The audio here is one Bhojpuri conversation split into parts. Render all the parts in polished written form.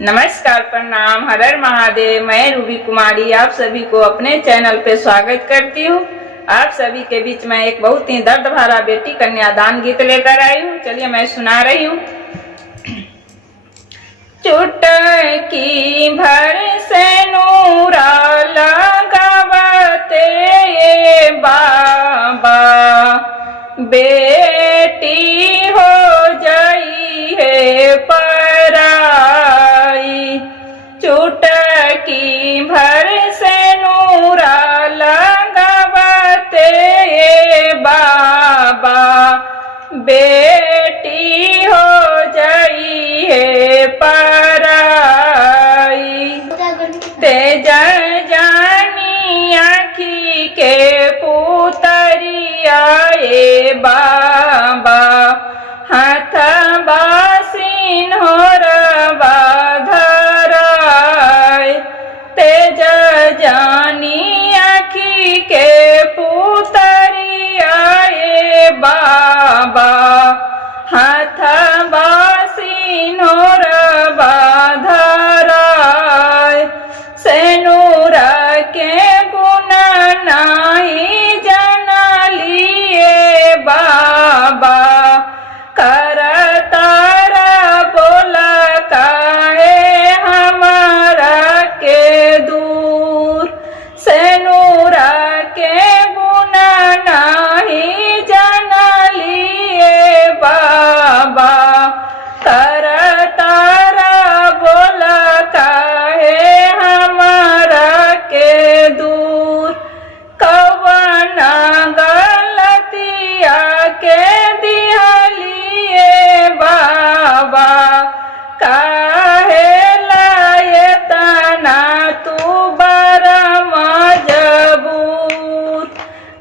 नमस्कार, प्रणाम, हर हर महादेव। मैं रूबी कुमारी आप सभी को अपने चैनल पे स्वागत करती हूँ। आप सभी के बीच में एक बहुत ही दर्द भरा बेटी कन्यादान गीत लेकर आई हूँ। चलिए मैं सुना रही हूँ। चुटकी भर से नूरा लगावते ये बाबा, बेटी हो जाई है पराई। चुटकी भर से नूरा लगावते ये बाबा, बेटी हो जाई है पराई। तेज जानी आखी के पुतरिया ए बाबा, हाथ बासिन हो धराय। तेज जानी आखी के पुतरिया ए बाबा, हाथ बासिन हो धराय। सेनुरा के गुण नाही जनलिए बाबा, कर तारा बोला काहे हमारा के दूर। सेनुरा के गुण नाही जनलिए बाबा, कर तारा बोला काहे हमारा के दूर। कवना गलतिया के दिहलिए बाबा, काहे लाए तना तू बड़ा मजबूर।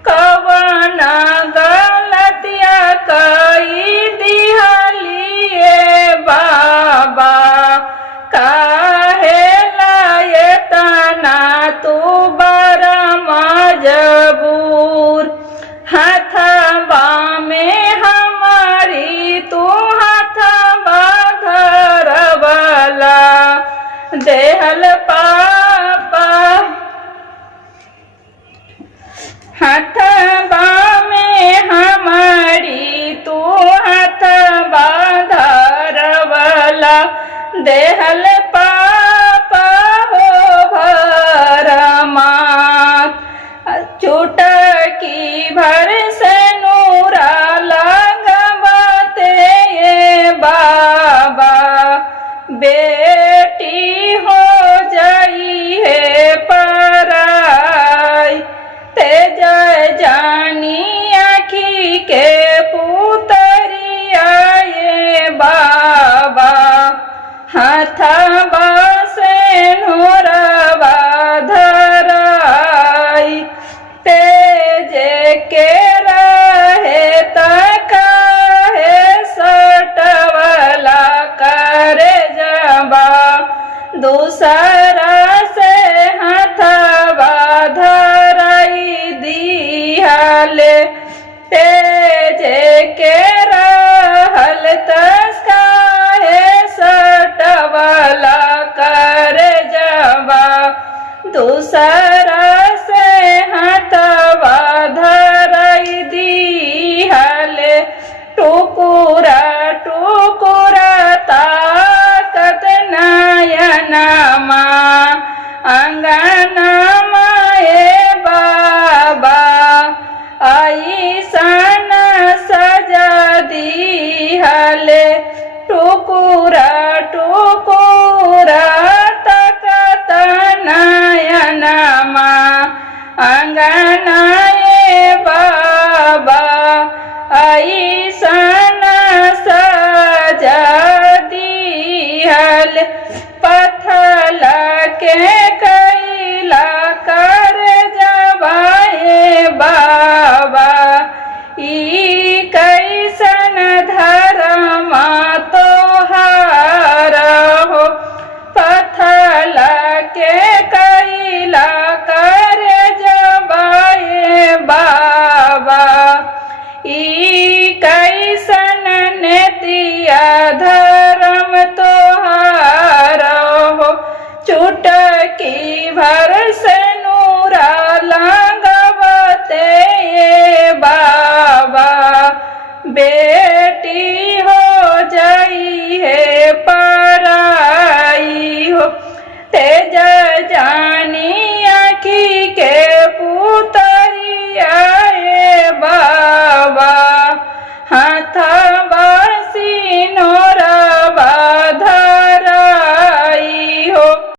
कवना गलतिया कई दिहलिए बाबा, काहे लाए तना तू बड़ा मजबूर। हाथवा में हमारी तू हाथवा धरवला, देहल पापा। हाथवा में हमारी तू हाथवा धरवला, देहल पापा हो भरमात। चुटकी भर से नूरा लगवते ये बाबा, बेटी हो जाई है पराई। तेज जानी आखी के पुतरिया ये बाबा, हाथवा से नूरवा धराई। तेज के रहे तकाहे सटवला करे जबा, दूसरा से हाथवा धराई दिहले। तेज के रहल तकाहे सटवला करे जबा, दूसरा से हाथवा धराई दिहले। टुकुरा टुकुरा ताकत नयनमा, अंगनमा ए बाबा, ऐसन सजा दिहले। टुकुरा टुकुरा ताकत नयनमा, अंगना ए बाबा, ऐसन सजा दिहल। पथल के कैला कर जबाए बाबा, ई कैसन धर्मा तोहार हो। पथल के कैला कर जबाए बाबा, ई कैसन नेतिया धर्म तोहार बेटी